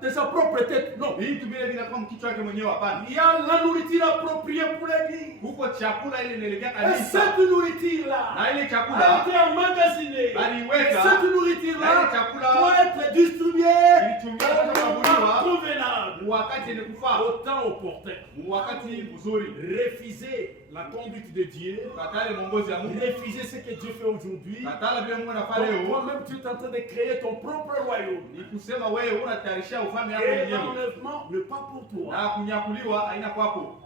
de sa propre tête. Non. vitu vile vile kama kichwa chake mwenyewe. Hapana, Il y a la nourriture appropriée pour l'église. huko chakula ile inaelekea Et kanisa cette nourriture-là na ile a chakula été emmagasinée. Et aliweka cette nourriture-là na ile chakula doit être distribuée ilitumia au katika moment kuabudiwa convenable, wakati yenye kufaa, au temps opportun. wakati mzuri. Refuser la conduite de Dieu, Katale mwongozi ya Mungu, refuser ce que Dieu fait aujourd'hui. katala vile Mungu anafanya leo, Toi-même, tu es en train de créer ton propre royaume. ni kusema wewe unatayarishia ufalme wako Et mwenyewe l'enlèvement n'est pas pour toi. na kunyakuliwa haina kwako.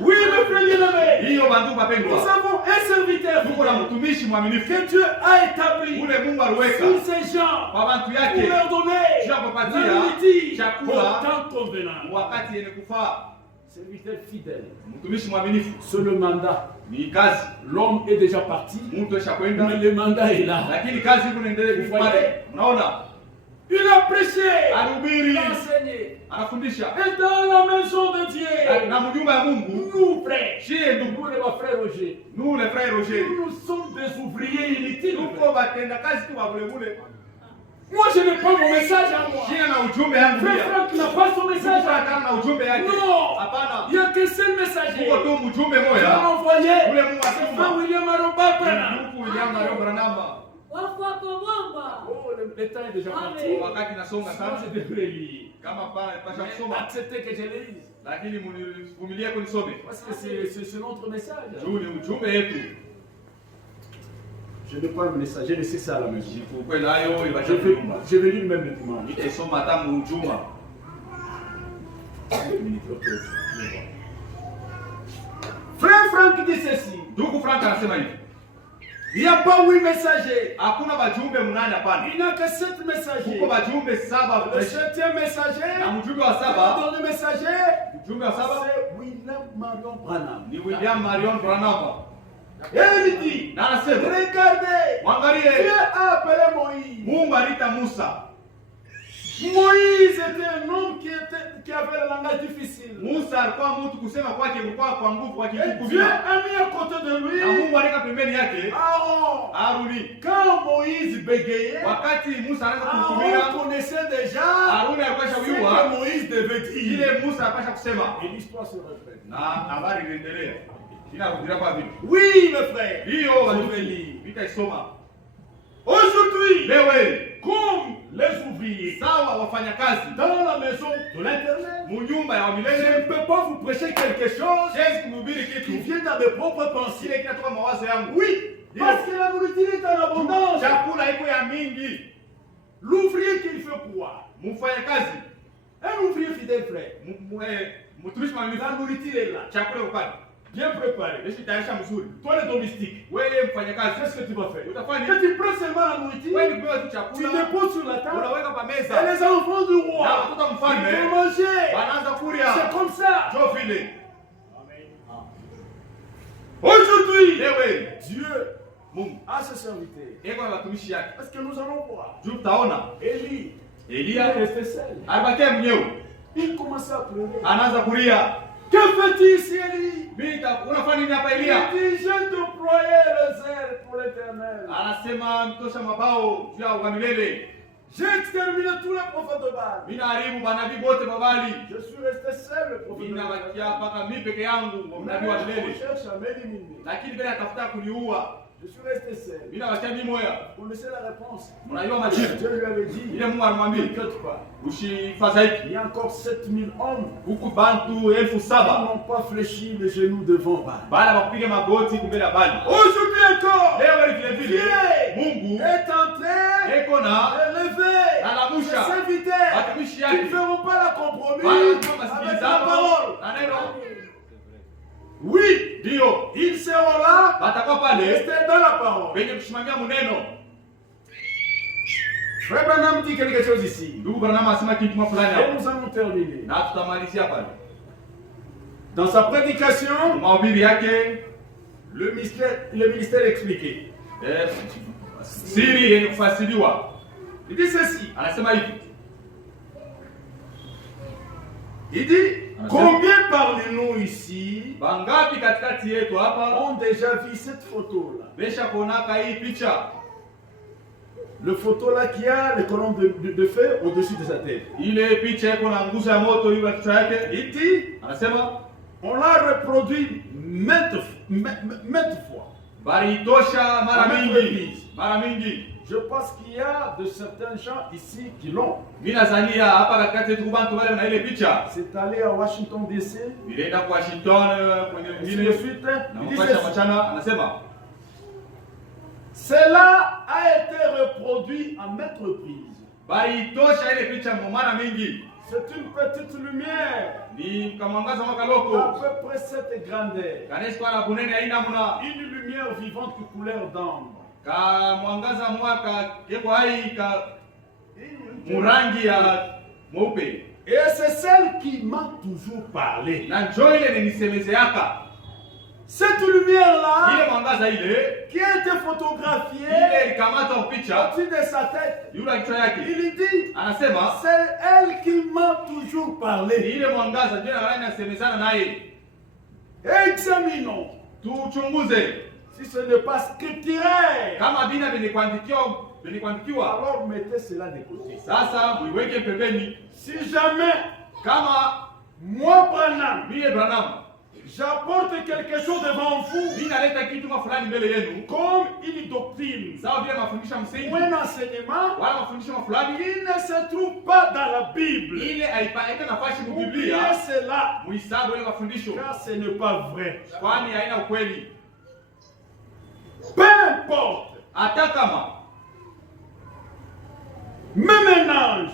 Oui, mes frères bien-aimés, Hiyo bantu nous wapendwa, avons un serviteur tuko na fidèle mtumishi mwaminifu que Dieu a établi ule Mungu aliweka pour ces gens kwa bantu pour yake leur donner Dieu a la kupatia nourriture chakula au temps convenable. wakati yenye kufaa. Serviteur fidèle, Mtumishi mwaminifu c'est le mandat. ni kazi, L'homme est déjà parti, mtu mais ashakwenda, le mandat est là. lakini kazi iko inaendelea Vous kufanya. voyez? Unaona, Il a prêché, anahubiri, il a enseigné. anafundisha. Et dans la maison de Dieu, Na mnyumba ya Mungu, nous frères, shie ndugu, nous les frères Roger, nous les frères Roger, nous sommes des ouvriers inutiles. tuko batenda kazi tu bule bule. Moi je n'ai pas mon message à moi. Shie na ujumbe yangu Frère pia. Franck n'a pas son message à Kama na ujumbe yake. Non. Hapana. Il n'y a qu'un seul messager. Tuko tu mjumbe Il a moja. envoyé Ule Mungu Frère asema. William Aroba Branham. Ndugu William Mario Branham. Oh, le temps est déjà parti. Amen. Wakati nasonga Sinon, sana. je devrais lire. Kama pana pasha kusoma. Acceptez que je lise. Lakini mnivumilie kunisome. Parce que c'est notre message. Juu ni ujumbe yetu. Je n'ai pas le message, j'ai laissé ça à la maison. Jifukwe nayo ibasha kunyumba. Je vais lire même le dimanche. Nitasoma hata mjuma. Frère Franck dit ceci. Ndugu Frank anasema hivi. Il n'y a pas 8 messagers. Hakuna wajumbe mnane hapana. Il n'y a que 7 messagers. Kuko wajumbe 7. Le 7e messager, Na mjumbe wa le 7, dernier messager, mjumbe wa 7 c'est William Marion Branham. ni William Marion Branham. Et il dit, Na anasema, regardez, mwangalie Dieu a appelé Moïse. Mungu aliita Musa. Moïse était un homme qui avait le langage difficile. Musa alikuwa mtu kusema kwake kulikuwa kwa nguvu kwa Et kikuku Dieu bila. a mis à côté de Na lui Mungu alika pembeni yake Aaron. Haruni. Quand Moïse bégayait, Wakati Musa anaanza Aaron kumtumia, connaissait déjà Haruni alikuwa ce shajua que Moïse devait dire. ile Musa apasha kusema. Et l'histoire se répète. Na habari inaendelea. Inarudia kwa vipi? Oui, mes frères. Hiyo Je wajumbe vais lire. nitaisoma. Aujourd'hui, Leo comme les ouvriers sawa wafanyakazi dans la maison de l'Éternel, munyumba ya je ne milele, peux pas vous prêcher quelque chose siwezi kuhubiri qui kitu vient dans mes propres pensées. kile kinatoka mawazo yangu. Oui, parce que la nourriture est en abondance. Chakula iko ya mingi. L'ouvrier qu'il fait quoi? Mfanyakazi, Un ouvrier fidèle, frère. mtumishi mwaminifu, La nourriture est là, chakula upande. bien préparé. Yesu tayarisha mzuri. Toi, le domestique, Wewe mfanyakazi, qu'est-ce que tu vas faire? utafanya Que nini? tu prends seulement la nourriture, Wewe ni kupewa tu tu chakula, déposes sur la table, unaweka pa et meza. les enfants du Na roi, watoto ils mfalme vont manger. wanaanza kulia. C'est comme ça. Jo vile. Aujourd'hui, Lewe Dieu Mungu a ses serviteurs. eko na watumishi yake. Parce que nous allons voir. Juu tutaona Élie, il est Elia resté seul. alibakia mwenyewe, Il commençait à pleurer. anaanza kulia. Que fais-tu ici, Élie? Unafanya nini hapa Elia? Il dit, je déployais le zèle pour l'Éternel. Anasema mtosha mabao juu ya wa milele. J'ai exterminé tous les prophètes de Baal. Mimi naharibu manabii wote mabali. Je suis resté seul, le prophète Mimi de Baal. nabakia mpaka mimi peke yangu Mais nabii wa on milele. cherche à m'éliminer. Lakini bila atafuta kuniua. Je suis resté seul. Mimi nabakia mimi moya. Vous connaissez la réponse. Unajua majibu. Dieu lui avait dit, Ile Mungu ne alimwambia t'inquiète pas. usifadhaike. Il y a encore 7000 hommes Huku bantu qui 7,000 n'ont pas fléchi les genoux devant Baal. baada ya kupiga magoti kumbele ya Bali. Aujourd'hui encore, Leo vile vile Dieu Mungu est en train eko na d'élever Anamusha. ses serviteurs watumishi qui yake. ne feront pas la compromis Wala kama avec la parole. sikilizano na neno. Oui, Ndio ils seront là, watakuwa pale restés dans la parole. penye kusimamia muneno. Frère Branham dit quelque chose ici. Ndugu Branham asema kitu fulani Et hapo. nous allons terminer. Na tutamalizia pale. Dans sa prédication, Mahubiri yake le ministère est expliqué. siri yenye kufasiriwa. Il dit ceci. Anasema hivi. Il dit, combien parmi nous ici Bangapi katikati yetu hapa ont déjà vu cette photo-là? besha kuonaka hii picha. Le photo-là qui a les colonnes de feu au-dessus de sa tête. Ile picha iko na nguzo ya moto hiyo ya kichwa yake. Il dit, Anasema on l'a reproduit maintes fois. bari itosha mara Amen. mingi. Mara mingi. Je pense qu'il y a de certains gens ici qui l'ont. Mimi nazalia hapa katikati yetu kubantu wale na ile picha. C'est allé à Washington DC. Nilienda kwa Washington kwenye Ainsi de vingine suite. na Il dit mpasha ceci. machana anasema Cela a été reproduit en maintes reprises. bari itosha ile picha mara mingi. C'est une petite lumière Ni kamwangaza à makaloko. peu près cette grandeur. Kanesi kwa na bunene haina muna. Une lumière vivante de couleur d'ambre. Ka mwangaza mwaka keko hai ka murangi ya mweupe. Et c'est celle qui m'a toujours parlé. Na njoo ile ninisemeze yaka. Cette lumière-là, ile mwangaza ile qui a été photographiée ile ikamata picha au-dessus de sa tête, yule kichwa yake, il dit, anasema c'est elle qui m'a toujours parlé. ile mwangaza ndio anasemezana naye. Examinons. Tuchunguze Si ce n'est pas scripturaire, kama bina kuandikiwa, alors mettez cela de côté. sasa muiweke pembeni. Si jamais, Kama moi, Branham, mie Branham j'apporte quelque chose devant vous, ninaleta kitu fulani mbele yenu, comme une doctrine, sawa vile mafundisho msingi ou un enseignement, wala mafundisho fulani, il ne se trouve pas dans la Bible. ile haipaenda nafasi mu Oubliez Biblia, cela, muisabu ile mafundisho, car ce n'est pas vrai. kwani haina ukweli. Peu importe, Hata kama même un ange,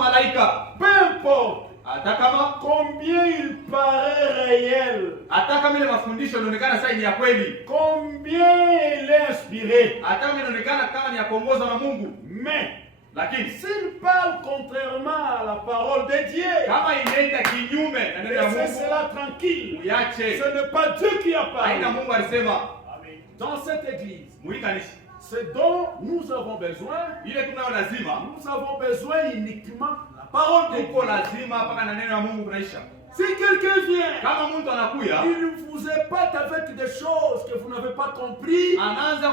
malaika, peu importe hata kama combien il paraît réel, hata kama ile mafundisho yanaonekana sasa ni ya kweli, combien il est inspiré, hata kama inaonekana kama ni ya kuongozwa na Mungu, mais lakini s'il parle contrairement à la parole de Dieu, kama inaenda kinyume na neno la laissez Mungu, cela tranquille. uyache. Ce n'est pas Dieu qui a Haina parlé. Mungu alisema Dans cette église, muikanisi ce dont nous avons besoin, ile tunayo lazima, nous avons besoin uniquement de la parole de tuko Dieu. lazima mpaka na neno la Mungu kunaisha. Si quelqu'un vient, Kama mtu anakuya il vous épate avec des choses que vous n'avez pas compris, anaanza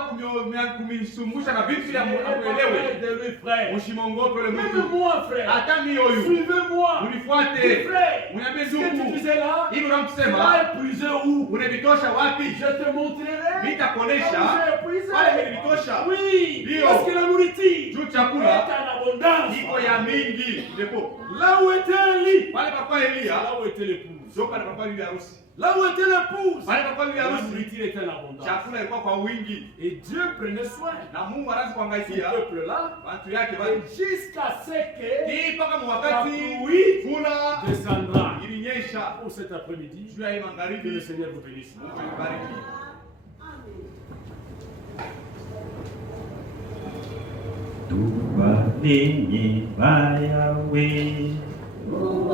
kumisumbusha na vitu vya parlez muelewe, de lui, frère. usimongope ule Même mtu. moi, frère. Hata mimi huyu Suivez-moi. Dis, unifuate, frère. uniambie Ce que tu ndugu, disais là, hivi tu unamsema vas épuiser où? unavitosha wapi? Je te montrerai. Nitakuonesha Où j'ai épuisé. pale nilitosha. Oui, Ndio. parce que la nourriture Juu est chakula en abondance. iko ya mingi ndipo. Là où était Élie, Pale papa c'est Elia, là où était l'épouse. sio pale papa bibi harusi. Là où était l'épouse, Pale papa bibi la harusi, nourriture était en abondance. chakula ilikuwa kwa wingi. Et Dieu prenait soin Na Mungu anaanza de ce kuangaikia peuple-là. watu yake Et bali. jusqu'à ce que Hii mpaka la wakati pluie kuna descendra. ilinyesha Pour cet après-midi, juu ya hii que le magharibi. Seigneur vous bénisse. Mungu ibariki. Tuba ninyi Yawe, Mungu